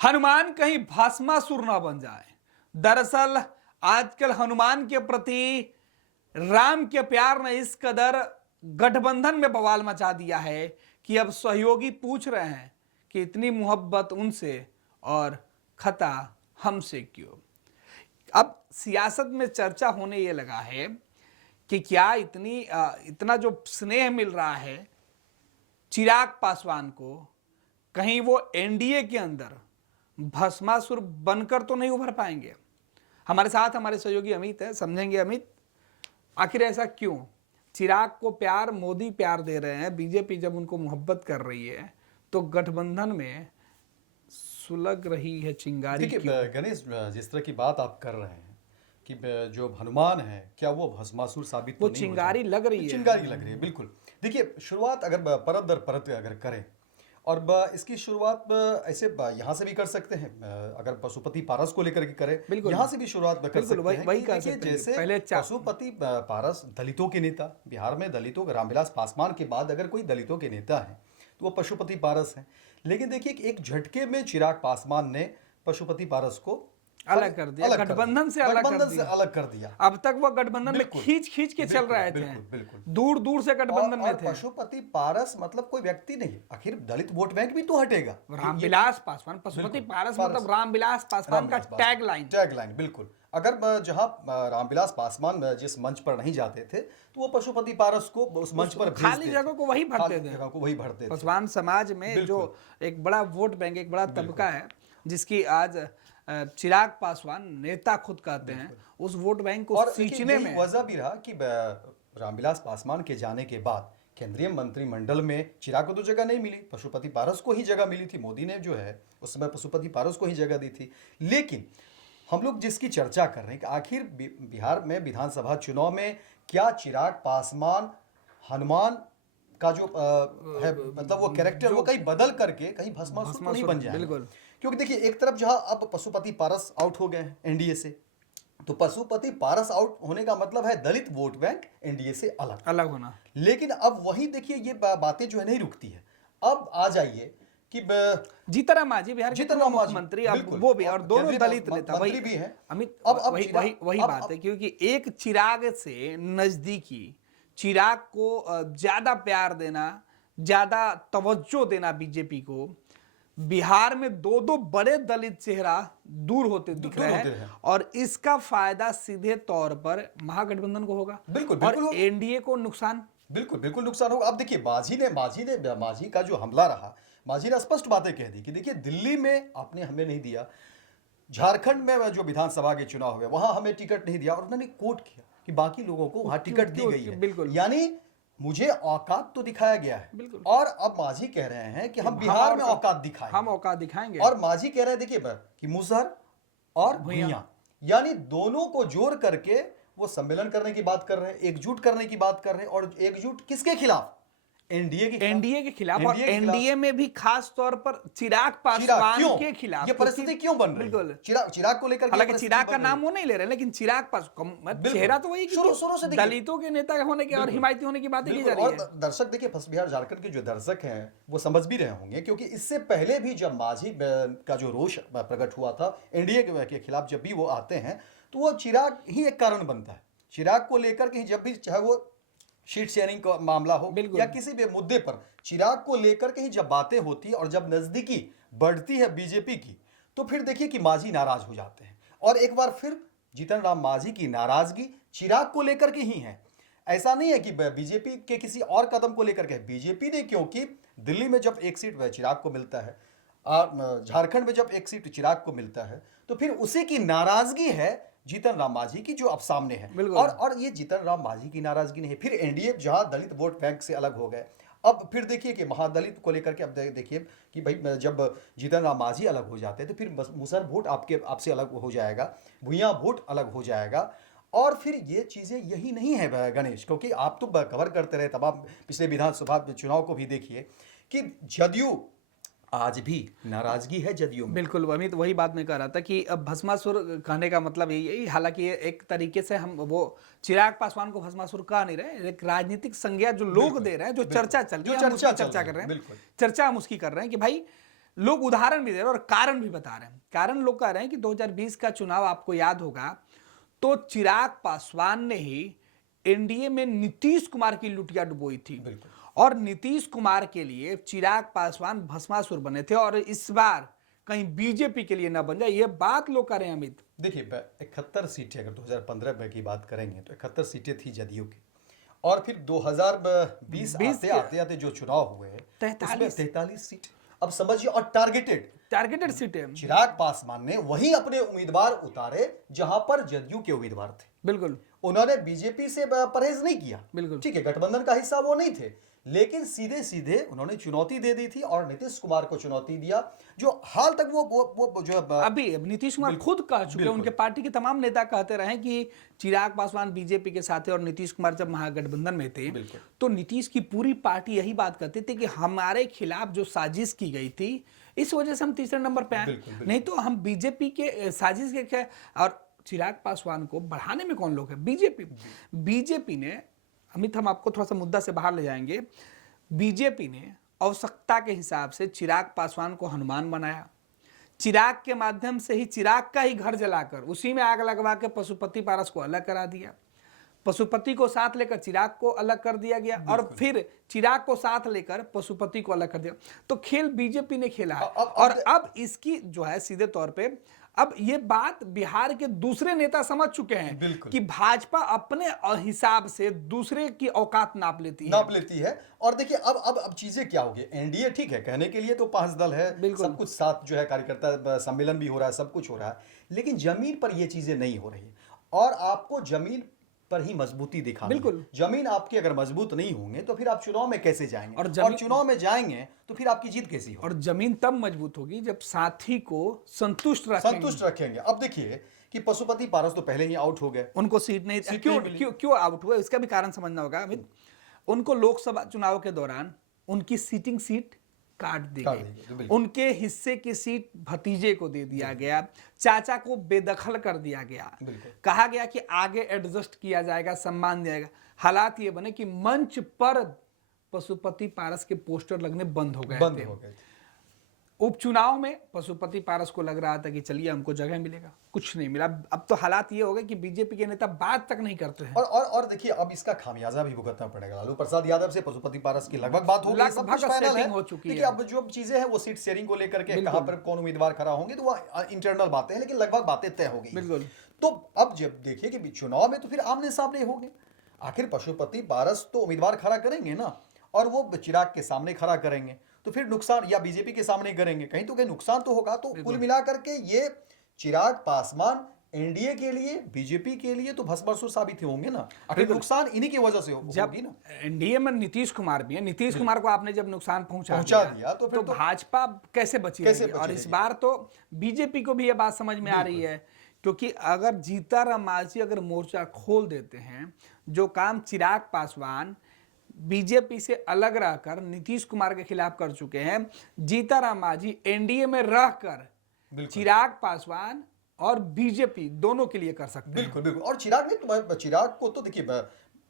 हनुमान कहीं भस्मासुर ना बन जाए। दरअसल आजकल हनुमान के प्रति राम के प्यार ने इस कदर गठबंधन में बवाल मचा दिया है कि अब सहयोगी पूछ रहे हैं कि इतनी मोहब्बत उनसे और खता हमसे क्यों। अब सियासत में चर्चा होने ये लगा है कि क्या इतना जो स्नेह मिल रहा है चिराग पासवान को, कहीं वो एनडीए के अंदर भस्मासुर बनकर तो नहीं उभर पाएंगे। हमारे साथ हमारे सहयोगी अमित है, समझेंगे अमित आखिर ऐसा क्यों। चिराग को प्यार मोदी प्यार दे रहे हैं, बीजेपी जब उनको मोहब्बत कर रही है तो गठबंधन में सुलग रही है चिंगारी। देखिए गणेश, जिस तरह की बात आप कर रहे हैं कि जो हनुमान है क्या वो भस्मासुर साबित वो तो नहीं हो चिंगारी जाए? लग रही है, चिंगारी लग रही है, बिल्कुल। देखिए शुरुआत अगर परत दर परत अगर करें और इसकी शुरुआत ऐसे यहाँ से भी कर सकते हैं, अगर पशुपति पारस को लेकर के करें यहाँ से भी शुरुआत कर सकते हैं कि देखिए जैसे पहले पशुपति पारस दलितों के नेता, बिहार में दलितों के रामविलास पासवान के बाद अगर कोई दलितों के नेता है तो वो पशुपति पारस हैं। लेकिन देखिए कि एक झटके में चिराग पासवान ने पशुपति पारस को अलग कर दिया, गठबंधन से अलग कर दिया। अब तक वो गठबंधन में खींच के चल रहे थे, बिल्कुल दूर दूर से गठबंधन में थे। पशुपति पारस मतलब कोई व्यक्ति नहीं, आखिर दलित वोट बैंक भी तो हटेगा। रामविलास पासवान, पशुपति पारस मतलब रामविलास पासवान का टैगलाइन। बिल्कुल। अगर जहां रामविलास पासवान जिस मंच पर नहीं जाते थे तो वो पशुपति पारस को उस मंच पर खाली जगह को वही भरते थे। पासवान समाज में जो एक बड़ा वोट बैंक, एक बड़ा तबका है जिसकी आज चिराग पासवान नेता खुद कहते हैं, उस वोट बैंक को सींचने में वजह भी रहा कि रामविलास पासवान के जाने के बाद केंद्रीय मंत्रिमंडल में चिराग को तो जगह नहीं मिली, पशुपति पारस को ही जगह मिली थी। मोदी ने जो है उस समय पशुपति पारस को ही जगह दी थी। लेकिन हम लोग जिसकी चर्चा कर रहे हैं कि आखिर बिहार में विधानसभा चुनाव में क्या चिराग पासवान हनुमान का जो है मतलब वो कैरेक्टर वो कहीं बदल करके कहीं भस्मासुर तो नहीं बन जाए। बिल्कुल। क्योंकि देखिए एक तरफ जहां अब पशुपति पारस आउट हो गए हैं एनडीए से, तो पशुपति पारस आउट होने का मतलब है दलित वोट बैंक एनडीए से अलग होना। लेकिन अब वही देखिए ये बातें जो है नहीं रुकती है। अब आ जाइए कि जीतनराम मांझी बिहार के मुख्यमंत्री, अब वो भी और दोनों दलित नेता वही भी है। अमित अब वही बात है, क्योंकि एक चिराग से नजदीकी, चिराग को ज्यादा प्यार देना, ज्यादा तवज्जो देना बीजेपी को, बिहार में दो बड़े दलित चेहरा दूर होते दिख रहे हैं और इसका फायदा सीधे तौर पर महागठबंधन को होगा। बिल्कुल और एनडीए को नुकसान, बिल्कुल नुकसान होगा। अब देखिए मांझी का जो हमला रहा, मांझी ने स्पष्ट बातें कह दी कि देखिए दिल्ली में आपने हमें नहीं दिया, झारखंड में जो विधानसभा के चुनाव हुए वहां हमें टिकट नहीं दिया, और उन्होंने कोट किया कि बाकी लोगों को वहां टिकट दी गई है। बिल्कुल। यानी मुझे औकात तो दिखाया गया है। और अब मांझी कह रहे हैं कि हम बिहार में औकात दिखाएंगे, हम औकात दिखाएंगे। और मांझी कह रहे हैं देखिए कि मुसहर और भुइयां, यानी दोनों को जोड़ करके वो सम्मेलन करने की बात कर रहे हैं, एकजुट करने की बात कर रहे हैं। और एकजुट किसके खिलाफ? एनडीए के खिलाफ। और एनडीए में भी खास तौर पर चिराग पासवान के खिलाफ। ये परिस्थिति क्यों बन रही है? चिराग को लेकर, हालांकि चिराग का नाम वो नहीं ले रहे, लेकिन चिराग पासवान चेहरा तो वही शुरू से दलितों के नेता होने के और हिमायती होने की बात की जा रही है। और दर्शक देखिए, फर्स्ट बिहार झारखंड के जो दर्शक हैं वो समझ भी रहे होंगे, क्योंकि इससे पहले भी जब मांझी का जो रोष प्रकट हुआ था एनडीए के खिलाफ, जब भी वो आते हैं तो वो चिराग ही एक कारण बनता है। चिराग को लेकर के जब भी, चाहे वो शीट शेयरिंग का मामला हो या किसी भी मुद्दे पर, चिराग को लेकर के ही जब बातें होती है और जब नजदीकी बढ़ती है बीजेपी की, तो फिर देखिए कि मांझी नाराज हो जाते हैं। और एक बार फिर जीतनराम मांझी की नाराजगी चिराग को लेकर के ही है। ऐसा नहीं है कि बीजेपी के किसी और कदम को लेकर के। बीजेपी ने, क्योंकि दिल्ली में जब एक सीट चिराग को मिलता है, झारखंड में जब एक सीट चिराग को मिलता है, तो फिर उसी की नाराजगी है जीतनराम मांझी की जो अब सामने है। और ये जीतनराम मांझी की नाराजगी नहीं है। फिर एनडीए जहां दलित वोट बैंक से अलग हो गए, अब फिर देखिए कि महादलित को लेकर के अब देखिए कि भाई जब जीतनराम मांझी अलग हो जाते हैं तो फिर मुसहर वोट आपसे अलग हो जाएगा, भुइयां वोट अलग हो जाएगा। और फिर ये चीजें यही नहीं है गणेश, क्योंकि आप तो कवर करते रहे तमाम पिछले विधानसभा चुनाव को भी देखिए कि जदयू आज भी नाराजगी है जदयू में। बिल्कुल अमित, वही बात मैं कह रहा था कि अब भस्मासुर कहने का मतलब यही, हालांकि ये एक तरीके से हम वो चिराग पासवान को भस्मासुर कह नहीं रहे, एक राजनीतिक संज्ञा जो लोग दे रहे हैं, जो चर्चा चल रही है, चर्चा कर रहे हैं, चर्चा हम उसकी कर रहे हैं कि भाई लोग उदाहरण भी दे रहे हैं और कारण भी बता रहे हैं। कारण लोग कह रहे हैं कि 2020 का चुनाव आपको याद होगा तो चिराग पासवान ने ही एनडीए में नीतीश कुमार की लुटिया डुबोई थी बिल्कुल। और नीतीश कुमार के लिए चिराग पासवान भस्मासुर बने थे और इस बार कहीं बीजेपी के लिए ना बन जाए, ये बात लोग कर रहे हैं अमित। देखिए 71 सीटें अगर 2015 में की बात करेंगे तो 71 सीटें थी जदयू की, और फिर 2020 आते आते जो चुनाव हुए 43 43 सीट। अब समझिए, और टारगेटेड सीटें। चिराग पासवान ने वही अपने उम्मीदवार उतारे जहां पर जदयू के उम्मीदवार थे। बिल्कुल उन्होंने बीजेपी से परहेज नहीं किया, बिल्कुल। ठीक है, गठबंधन का हिस्सा वो नहीं थे, लेकिन सीधे सीधे उन्होंने चुनौती दे दी थी और नीतीश कुमार को चुनौती दिया, जो हाल तक वो जो अभी नीतीश कुमार खुद कह चुके हैं, उनके पार्टी के तमाम नेता कहते रहे कि चिराग पासवान बीजेपी के साथ है और नीतीश कुमार जब महागठबंधन में थे तो नीतीश की पूरी पार्टी यही बात करती थी कि हमारे खिलाफ जो साजिश की गई थी इस वजह से हम तीसरे नंबर पे आए, नहीं तो हम बीजेपी के साजिश के। और चिराग पासवान को बढ़ाने में कौन लोग है? बीजेपी ने, अमित हम आपको थोड़ा सा मुद्दा से बाहर ले जाएंगे, बीजेपी ने आवश्यकता के हिसाब से चिराग पासवान को हनुमान बनाया, चिराग के माध्यम से ही चिराग का ही घर जलाकर उसी में आग लगवा के पशुपति पारस को अलग करा दिया, पशुपति को साथ लेकर चिराग को अलग कर दिया गया और फिर चिराग को साथ लेकर पशुपति को अलग कर दिया। तो खेल बीजेपी ने खेला है और अब इसकी जो है सीधे तौर पे अब ये बात बिहार के दूसरे नेता समझ चुके हैं कि भाजपा अपने हिसाब से दूसरे की औकात नाप लेती है। और देखिए अब चीजें क्या होगी, एनडीए ठीक है, कहने के लिए तो 5 दल है, सब कुछ साथ जो है कार्यकर्ता सम्मेलन भी हो रहा है, सब कुछ हो रहा है, लेकिन जमीन पर ये चीजें नहीं हो रही और आपको जमीन पर ही मजबूती दिखानी। बिल्कुल। जमीन आपकी अगर मजबूत नहीं होंगे तो फिर आप चुनाव में कैसे जाएंगे, और चुनाव में जाएंगे तो फिर आपकी जीत कैसी होगी? और जमीन तब मजबूत होगी जब साथी को संतुष्ट रखेंगे। अब देखिए कि पशुपति पारस तो पहले ही आउट हो गए, उनको सीट नहीं, क्यों आउट हुए इसका भी कारण समझना होगा अमित। उनको लोकसभा चुनाव के दौरान उनकी सीटिंग सीट काट दी गई, उनके हिस्से की सीट भतीजे को दे दिया गया, चाचा को बेदखल कर दिया गया, कहा गया कि आगे एडजस्ट किया जाएगा, सम्मान दिया जाएगा। हालात ये बने कि मंच पर पशुपति पारस के पोस्टर लगने बंद हो गए थे। उपचुनाव में पशुपति पारस को लग रहा था कि चलिए हमको जगह मिलेगा, कुछ नहीं मिला। अब तो हालात ये हो गए कि बीजेपी के नेता बात तक नहीं करते हैं। और देखिए अब इसका खामियाजा भी भुगतना पड़ेगा। लालू प्रसाद यादव से पशुपति पारस की लगभग बात हो गई, सब कुछ फाइनल है, हो चुकी है। अब जो चीजें हैं वो सीट शेयरिंग को लेकर के कहां पर कौन उम्मीदवार खड़ा होंगे तो वो इंटरनल बातें हैं, लेकिन लगभग बातें तय हो गई। बिल्कुल। तो अब जब देखिए कि चुनाव में तो फिर आमने सामने होंगे, आखिर पशुपति पारस तो उम्मीदवार खड़ा करेंगे ना, और वो चिराग के सामने खड़ा करेंगे तो फिर नुकसान, या बीजेपी के सामने करेंगे, कहीं तो कहीं नुकसान तो होगा। तो कुल मिलाकर के ये चिराग पासवान एनडीए के लिए, बीजेपी के लिए तो भस्मासुर साबित होंगे ना, आखिर नुकसान इन्हीं की वजह से होगी ना। एनडीए में नीतीश कुमार भी है, नीतीश कुमार को आपने जब नुकसान पहुंचा दिया तो फिर भाजपा कैसे बची रहेगी? और इस बार तो बीजेपी को भी ये बात समझ में आ रही है, क्योंकि अगर जीतनराम मांझी अगर मोर्चा खोल देते हैं, जो काम चिराग पासवान बीजेपी से अलग रहकर नीतीश कुमार के खिलाफ कर चुके हैं, जीतनराम मांझी एनडीए में रहकर चिराग पासवान और बीजेपी दोनों के लिए कर सकते हैं। बिल्कुल। और चिराग को तो देखिए,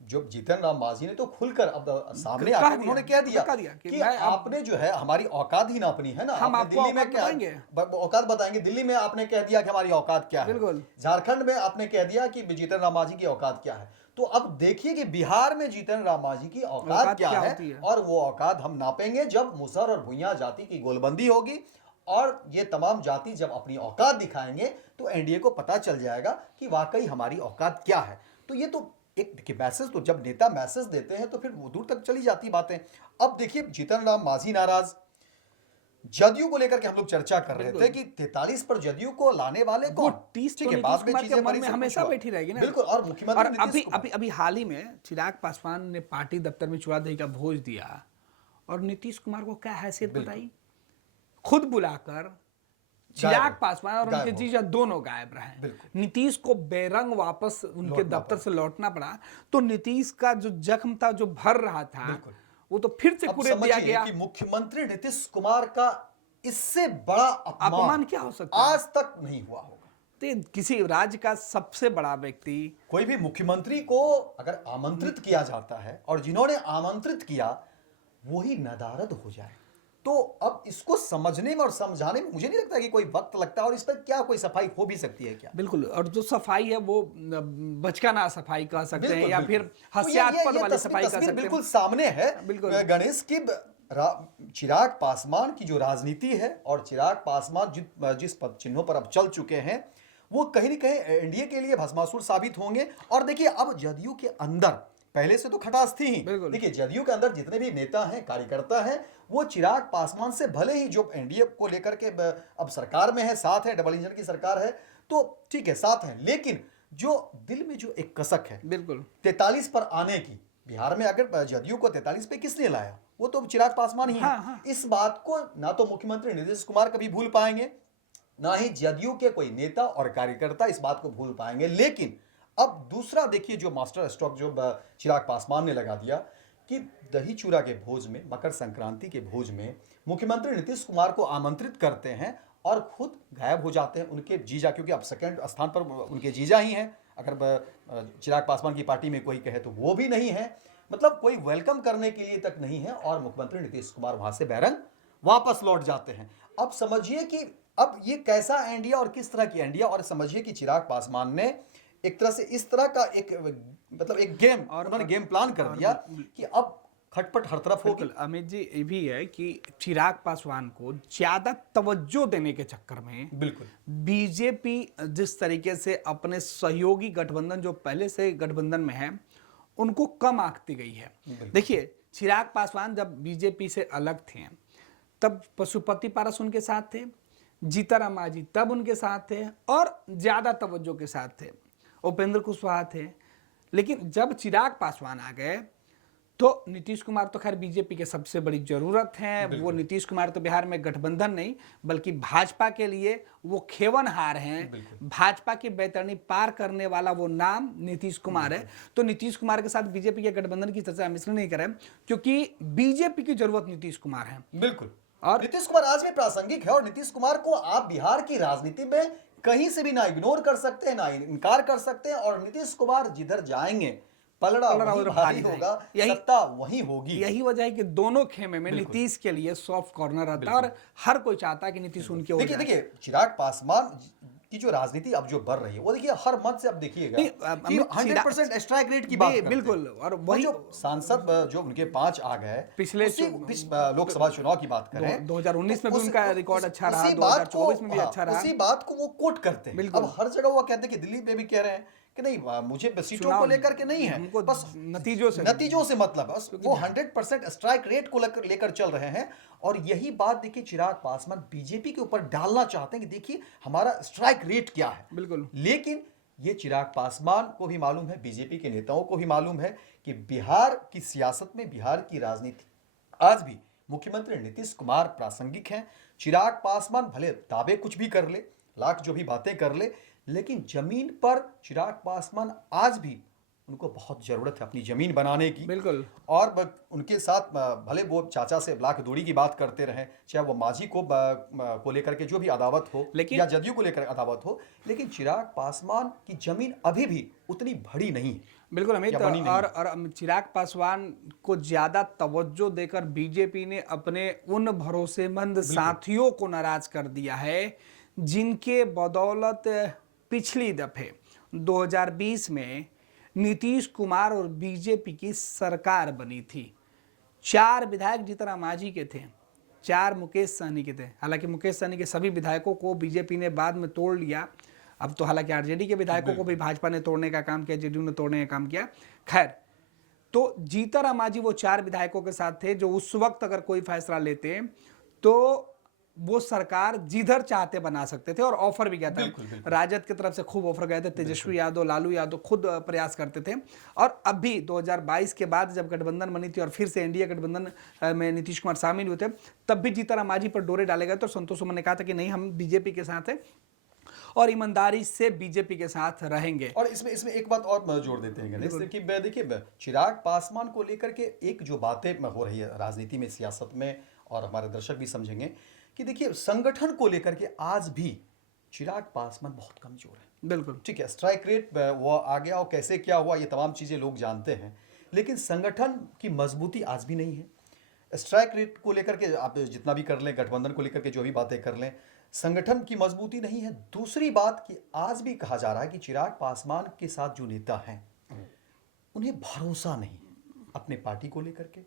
जो जीतनराम मांझी ने तो खुलकर अब सामने आकर उन्होंने कह दिया कि आपने जो है हमारी औकात ही नापनी है ना, हम आपको दिल्ली में क्या औकात बताएंगे, दिल्ली में आपने कह दिया कि हमारी औकात क्या है, झारखंड में आपने कह दिया कि जीतनराम मांझी की औकात क्या है। तो अब देखिए कि बिहार में जीतनराम मांझी की औकात क्या है, और वो औकात हम नापेंगे जब मुसहर और भुइयां जाति की गोलबंदी होगी और ये तमाम जाति जब अपनी औकात दिखाएंगे तो एनडीए को पता चल जाएगा कि वाकई हमारी औकात क्या है। तो ये तो एक देखिए मैसेज, तो जब नेता मैसेज देते हैं तो फिर वो दूर तक चली जाती बातें। अब देखिए जीतनराम मांझी नाराज, जदयू को लेकर के हम लोग चर्चा कर रहे थे कि 43 पर जदयू को लाने वाले कौन, ठीक है, बाद में चीजें बड़ी हमेशा बैठी रहेगी ना। बिल्कुल। और मुख्यमंत्री अभी हाल ही में चिराग पासवान ने पार्टी दफ्तर में चूड़ा दही का भोज दिया और नीतीश कुमार को क्या हैसियत बताई, खुद बुलाकर चिराग पासवान और उनके जीजा दोनों गायब रहे। नीतीश को बेरंग वापस उनके दफ्तर से लौटना पड़ा। तो नीतीश का जो जख्म था, जो भर रहा था, वो तो फिर से कुरेद दिया गया। कि मुख्यमंत्री नीतीश कुमार का इससे बड़ा अपमान क्या हो सकता है? आज तक नहीं हुआ होगा। तो किसी राज्य का सबसे बड़ा व्यक्ति, कोई भी मुख्यमंत्री को अगर आमंत्रित किया जाता है और जिन्होंने आमंत्रित किया वही नदारद हो जाए तो अब इसको समझने में और समझाने में मुझे नहीं लगता कि कोई वक्त लगता है, और इस पर क्या कोई सफाई हो भी सकती है क्या? बिल्कुल, और जो सफाई है वो बचकाना सफाई कह सकते हैं, बिल्कुल, या बिल्कुल। फिर तो हास्यास्पद ये वाली सफाई कह तस्वीर सकते हैं। बिल्कुल सामने है। बिल्कुल। गणेश की चिराग पासवान की जो राजनीति है, और चिराग पासवान जिस पद चिन्हों पर अब चल चुके हैं, वो कहीं न कहीं एनडीए के लिए भस्मासुर साबित होंगे। और देखिए, अब जदयू के अंदर पहले से तो खटास थी ही। बिल्कुल। देखिए, जदयू के अंदर जितने भी नेता हैं, कार्यकर्ता हैं, वो चिराग पासवान से भले ही जो एनडीए को लेकर के अब सरकार में है, साथ है, डबल इंजन की सरकार है, तो ठीक है, साथ है, लेकिन जो दिल में जो एक कसक है बिल्कुल 43 पर आने की, बिहार में अगर जदयू को 43 पे किसने लाया, वो तो चिराग पासवान ही है। हाँ, हाँ। इस बात को ना तो मुख्यमंत्री नीतीश कुमार कभी भूल पाएंगे, ना ही जदयू के कोई नेता और कार्यकर्ता इस बात को भूल पाएंगे। लेकिन अब दूसरा देखिए, जो मास्टर स्ट्रोक जो चिराग पासवान ने लगा दिया कि दही चूड़ा के भोज में, मकर संक्रांति के भोज में मुख्यमंत्री नीतीश कुमार को आमंत्रित करते हैं और खुद गायब हो जाते हैं उनके जीजा, क्योंकि अब सेकंड स्थान पर उनके जीजा ही हैं। अगर चिराग पासवान की पार्टी में कोई कहे तो वो भी नहीं है, मतलब कोई वेलकम करने के लिए तक नहीं है, और मुख्यमंत्री नीतीश कुमार वहां से बैरंग वापस लौट जाते हैं। अब समझिए कि अब ये कैसा एनडीए और किस तरह की एनडीए, और समझिए कि चिराग पासवान ने एक तरह से इस तरह का एक मतलब एक गेम, और उन्होंने गेम प्लान कर दिया कि अब खटपट हर तरफ होगी। बिल्कुल अमित जी, ये भी है कि चिराग पासवान को ज्यादा तवज्जो देने के चक्कर में बिल्कुल बीजेपी जिस तरीके से अपने सहयोगी गठबंधन जो पहले से गठबंधन में है उनको कम आंकती गई है। देखिए, चिराग पासवान जब बीजेपी से अलग थे तब पशुपति पारस उनके साथ थे, जीतनराम मांझी तब उनके साथ थे, और ज्यादा तवज्जो के साथ थे उपेंद्र कुशवाहा थे। लेकिन जब चिराग पासवान आ गए तो नीतीश कुमार तो खैर बीजेपी के सबसे बड़ी जरूरत है, वो नीतीश कुमार तो बिहार में गठबंधन नहीं बल्कि भाजपा के लिए वो खेवनहार हैं। भाजपा की बैतरणी पार करने वाला वो नाम नीतीश कुमार है। तो नीतीश कुमार के साथ बीजेपी के गठबंधन की चर्चा हम इसलिए नहीं करें क्योंकि बीजेपी की जरूरत नीतीश कुमार है। बिल्कुल, और नीतीश कुमार आज भी प्रासंगिक है, और नीतीश कुमार को आप बिहार की राजनीति में कहीं से भी ना इग्नोर कर सकते हैं, ना इनकार कर सकते हैं। और नीतीश कुमार जिधर जाएंगे पलड़ा वहीं भारी होगा, सत्ता वहीं होगी। यही वजह है कि दोनों खेमे में नीतीश के लिए सॉफ्ट कॉर्नर रहता है, और हर कोई चाहता है कि नीतीश उनके ओर जाए। देखिए चिराग पासवान की जो राजनीति अब जो बढ़ रही है, वो देखिए हर मत से अब देखिएगा कि 100% स्ट्राइक रेट की बात करते हैं। बिल्कुल, और वही जो सांसद जो उनके 5 आ गए पिछले लोकसभा चुनाव की बात करें, 2019 में भी उनका रिकॉर्ड अच्छा रहा, 2024 में भी अच्छा रहा। उसी बात को वो कोट करते हैं। अब हर जगह वो कहते हैं कि दिल्ली में भी कह रहे हैं कि नहीं, मुझे सीटों को लेकर के नहीं है, बस नतीजों से मतलब, बस वो 100% स्ट्राइक रेट को लेकर चल रहे हैं। और यही बात देखिए चिराग पासवान बीजेपी के ऊपर डालना चाहते हैं कि देखिए हमारा स्ट्राइक रेट क्या है। बिल्कुल, लेकिन ये चिराग पासवान को भी मालूम है, बीजेपी के नेताओं को भी मालूम है कि बिहार की सियासत में, बिहार की राजनीति आज भी मुख्यमंत्री नीतीश कुमार प्रासंगिक हैं। चिराग पासवान भले दावे कुछ भी कर ले, लाख जो भी बातें कर ले, लेकिन जमीन पर चिराग पासवान आज भी, उनको बहुत जरूरत है अपनी जमीन बनाने की। बिल्कुल, और उनके साथ भले वो चाचा से लाख दूरी की बात करते रहे, चाहे वो मांझी को लेकर के जो भी अदावत हो, या जदयू को लेकर अदावत हो, लेकिन चिराग पासवान की जमीन अभी भी उतनी बड़ी नहीं है। बिल्कुल अमित, और चिराग पासवान को ज्यादा तवज्जो देकर बीजेपी ने अपने उन भरोसेमंद साथियों को नाराज कर दिया है जिनके बदौलत पिछली दफे 2020 में नीतीश कुमार और बीजेपी की सरकार बनी थी। 4 विधायक जीतनराम मांझी के थे, 4 मुकेश सहनी के थे। हालांकि मुकेश सहनी के सभी विधायकों को बीजेपी ने बाद में तोड़ लिया। अब तो हालांकि आरजेडी के विधायकों को भी भाजपा ने तोड़ने का काम किया, जेडीयू ने तोड़ने का काम किया। खैर, तो जीतनराम मांझी वो 4 विधायकों के साथ थे जो उस वक्त अगर कोई फैसला लेते तो वो सरकार जिधर चाहते बना सकते थे, और ऑफर भी गया था। राजद की तरफ से खूब ऑफर गए थे, तेजस्वी यादव, लालू यादव खुद प्रयास करते थे। और अब भी 2022 के बाद जब गठबंधन बनी थी और फिर से एनडीए गठबंधन में नीतीश कुमार शामिल हुए थे, तब भी जीतनराम मांझी पर डोरे डाले गए। तो संतोष सुमन ने कहा था कि नहीं, हम बीजेपी के साथ हैं और ईमानदारी से बीजेपी के साथ रहेंगे। और इसमें एक बात और जोड़ देते हैं गणेश, देखिए चिराग पासवान को लेकर के एक जो बातें हो रही है राजनीति में, सियासत में, और हमारे दर्शक भी समझेंगे कि देखिए संगठन को लेकर के आज भी चिराग पासवान बहुत कमजोर है। बिल्कुल ठीक है, स्ट्राइक रेट वो आ गया और कैसे क्या हुआ ये तमाम चीजें लोग जानते हैं, लेकिन संगठन की मजबूती आज भी नहीं है। स्ट्राइक रेट को लेकर के आप जितना भी कर लें, गठबंधन को लेकर के जो भी बातें कर लें, संगठन की मजबूती नहीं है। दूसरी बात कि आज भी कहा जा रहा है कि चिराग पासवान के साथ जो नेता हैं उन्हें भरोसा नहीं अपने पार्टी को लेकर के,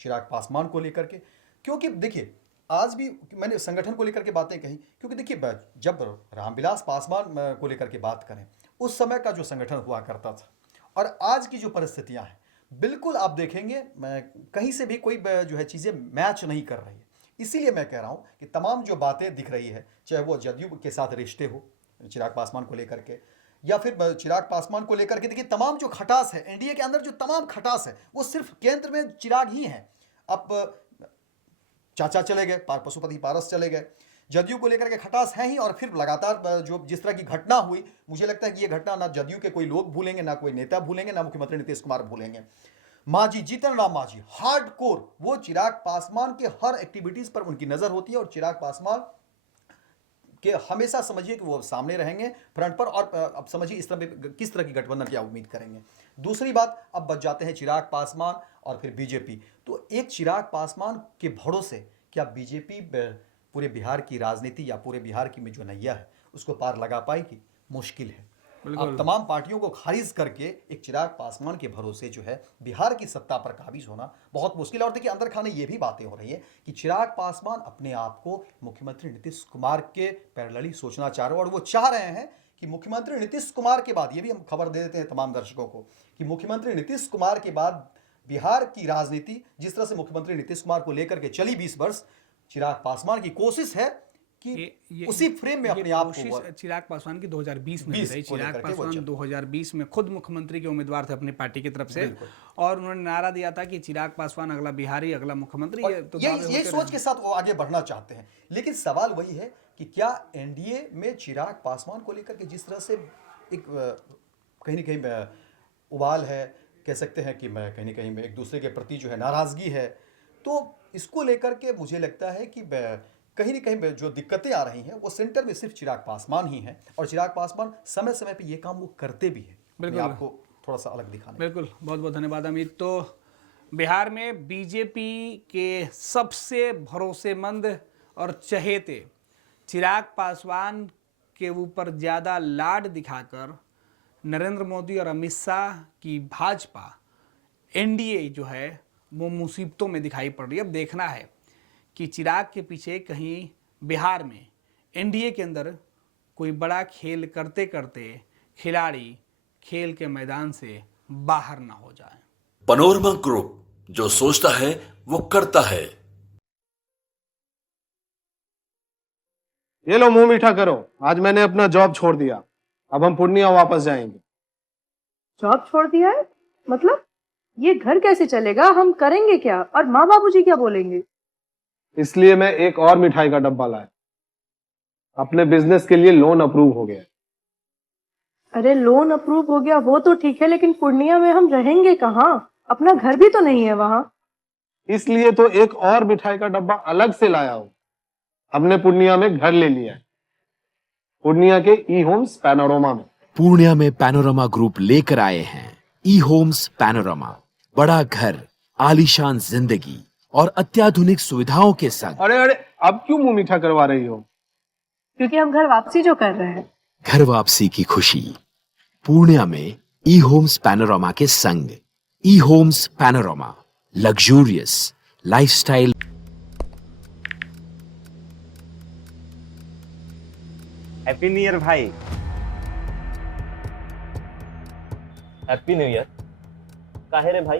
चिराग पासवान को लेकर के। क्योंकि देखिए आज भी मैंने संगठन को लेकर के बातें कही, क्योंकि देखिए जब रामविलास पासवान को लेकर के बात करें, उस समय का जो संगठन हुआ करता था और आज की जो परिस्थितियां हैं, बिल्कुल आप देखेंगे कहीं से भी कोई जो है चीज़ें मैच नहीं कर रही है। इसीलिए मैं कह रहा हूं कि तमाम जो बातें दिख रही है, चाहे वो जदयू के साथ रिश्ते हो चिराग पासवान को लेकर के, या फिर चिराग पासवान को लेकर के, देखिए तमाम जो खटास है एनडीए के अंदर, जो तमाम खटास है वो सिर्फ केंद्र में चिराग ही है। अब चाचा चले गए, पशुपति पारस चले गए, जदयू को लेकर के खटास है ही। और फिर लगातार जो जिस तरह की घटना हुई, मुझे लगता है कि ये घटना ना जदयू के कोई लोग भूलेंगे, ना कोई नेता भूलेंगे, ना मुख्यमंत्री नीतीश कुमार भूलेंगे। मांझी, जीतन राम मांझी हार्डकोर, वो चिराग पासवान के हर एक्टिविटीज पर उनकी नजर होती है और चिराग पासवान के हमेशा समझिए कि वो सामने रहेंगे फ्रंट पर। और अब समझिए इस तरह किस तरह की गठबंधन की उम्मीद करेंगे। दूसरी बात, अब बच जाते हैं चिराग पासवान और फिर बीजेपी। तो एक चिराग पासवान के भरोसे क्या बीजेपी पूरे बिहार की राजनीति या पूरे बिहार की में जो नैया है उसको पार लगा पाएगी? मुश्किल है। अब तमाम पार्टियों को खारिज करके एक चिराग पासवान के भरोसे जो है बिहार की सत्ता पर काबिज होना बहुत मुश्किल है। और देखिए अंदर खाने ये भी बातें हो रही है कि चिराग पासवान अपने आप को मुख्यमंत्री नीतीश कुमार के पैरेलली सोचना चाह रहे हैं, और वो चाह रहे हैं कि मुख्यमंत्री नीतीश कुमार के बाद, ये भी हम खबर दे देते हैं तमाम दर्शकों को, कि मुख्यमंत्री नीतीश कुमार के बाद बिहार की राजनीति जिस तरह से मुख्यमंत्री नीतीश कुमार को लेकर के चली 20 वर्ष, चिराग पासवान की कोशिश है कि उसी फ्रेम में अपने आप को। चिराग पासवान की 2020 में रही। चिराग पासवान 2020 में खुद मुख्यमंत्री के उम्मीदवार थे अपनी पार्टी की तरफ से, और उन्होंने नारा दिया था कि चिराग पासवान अगला बिहारी, अगला मुख्यमंत्री। तो ये सोच के साथ वो आगे बढ़ना चाहते हैं। लेकिन सवाल वही है कि क्या एनडीए में चिराग पासवान को लेकर के जिस तरह से एक कहीं ना कहीं उबाल है, कह सकते हैं कि मैं कहीं ना कहीं एक दूसरे के प्रति जो है नाराजगी है, तो इसको लेकर के मुझे लगता है कि कहीं ना कहीं जो दिक्कतें आ रही हैं वो सेंटर में सिर्फ चिराग पासवान ही हैं। और चिराग पासवान समय समय पे ये काम वो करते भी हैं, बिल्कुल आपको थोड़ा सा अलग दिखाने। बिल्कुल, बहुत बहुत धन्यवाद अमित। तो बिहार में बीजेपी के सबसे भरोसेमंद और चहेते चिराग पासवान के ऊपर ज़्यादा लाड दिखाकर नरेंद्र मोदी और अमित शाह की भाजपा एनडीए जो है वो मुसीबतों में दिखाई पड़ रही है। अब देखना है कि चिराग के पीछे कहीं बिहार में एनडीए के अंदर कोई बड़ा खेल करते करते खिलाड़ी खेल के मैदान से बाहर ना हो जाए। पैनोरमा ग्रुप, जो सोचता है वो करता है। ये लो मुंह मीठा करो, आज मैंने अपना जॉब छोड़ दिया, अब हम पूर्णिया वापस जाएंगे। जॉब छोड़ दिया है? मतलब ये घर कैसे चलेगा? हम करेंगे क्या? और माँ बाबूजी क्या बोलेंगे? इसलिए मैं एक और मिठाई का डब्बा लाया, अपने बिजनेस के लिए लोन अप्रूव हो गया। अरे लोन अप्रूव हो गया वो तो ठीक है, लेकिन पूर्णिया में हम रहेंगे कहाँ? अपना घर भी तो नहीं है वहाँ। इसलिए तो एक और मिठाई का डब्बा अलग से लाया हूँ। हमने पूर्णिया में घर ले लिया है, पूर्णिया के ई होम्स पैनोरमा में। पूर्णिया में पैनोरमा ग्रुप लेकर आए हैं ई होम्स पैनोरमा। बड़ा घर, आलीशान जिंदगी और अत्याधुनिक सुविधाओं के संग। अरे अरे, अब क्यों मुंह मीठा करवा रही हो? क्योंकि हम घर वापसी जो कर रहे हैं। घर वापसी की खुशी पूर्णिया में ई होम्स पैनोरमा के संग। ई Homes Panorama, luxurious lifestyle. Happy new year भाई। Happy new year. काहे रे भाई,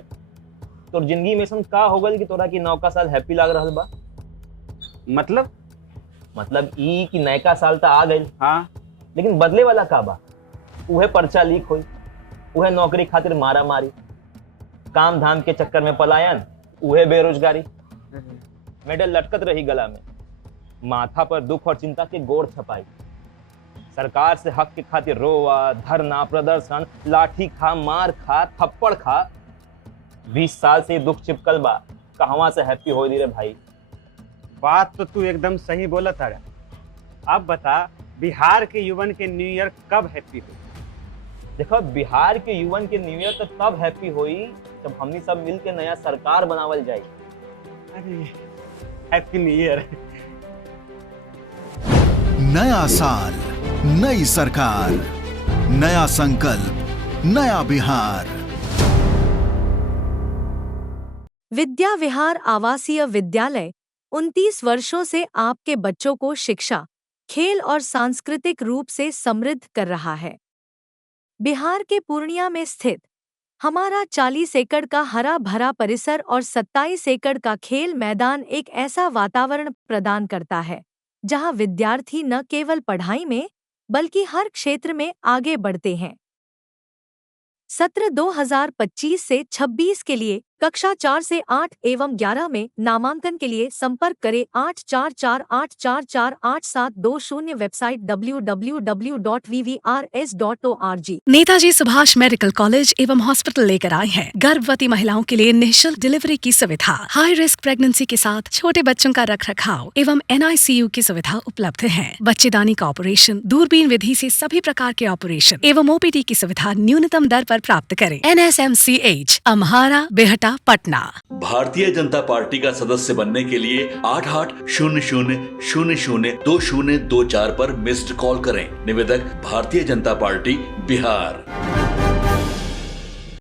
तोर जिंदगी में ऐसा का हो गल कि तोरा की नौका साल हैप्पी लाग रहल बा? मतलब ई कि नयका साल तो आ गइल, हाँ, लेकिन बदले वाला का बा? उहे पर्चा लीक होई, उहे नौकरी खातिर मारा मारी, काम धाम के चक्कर में पलायन, उहे बेरोजगारी, मेडल लटकत रही गला में, माथा पर दुख और चिंता के गोड़ छपाई, सरकार से हक के खातिर रोवा, धरना, प्रदर्शन, लाठी खा, मार खा, थप्पड़ खा। 20 साल से दुख चिपकल बा, कहवा से हैप्पी हो रे भाई? बात तो तू एकदम सही बोला था। अब बता, बिहार के युवन के न्यू ईयर कब हैप्पी हुई? देखो, बिहार के युवन के न्यू ईयर तो तब हैप्पी हुई जब हमनी सब मिल के नया सरकार बनावल जाए। अरे हैप्पी न्यू ईयर। नया साल, नई सरकार, नया संकल्प, नया बिहार। विद्या विहार आवासीय विद्यालय 29 वर्षों से आपके बच्चों को शिक्षा, खेल और सांस्कृतिक रूप से समृद्ध कर रहा है। बिहार के पूर्णिया में स्थित हमारा 40 एकड़ का हरा भरा परिसर और 27 एकड़ का खेल मैदान एक ऐसा वातावरण प्रदान करता है जहां विद्यार्थी न केवल पढ़ाई में बल्कि हर क्षेत्र में आगे बढ़ते हैं। सत्र 2025 से 26 के लिए कक्षा 4 से 8 एवं 11 में नामांकन के लिए संपर्क करें 8448448720। Website www.vvrs.org। Netaji Subhash medical college एवं हॉस्पिटल लेकर आए हैं गर्भवती महिलाओं के लिए निःशुल्क डिलीवरी की सुविधा। हाई रिस्क प्रेगनेंसी के साथ छोटे बच्चों का रखरखाव एवं NICU की सुविधा उपलब्ध है। बच्चेदानी का ऑपरेशन, दूरबीन विधि से सभी प्रकार के ऑपरेशन एवं OPD की सुविधा न्यूनतम दर पर प्राप्त करें। NSMCH अम्हारा बेहटा पटना। भारतीय जनता पार्टी का सदस्य बनने के लिए 8800002024 पर मिस्ड कॉल करें। निवेदक भारतीय जनता पार्टी बिहार।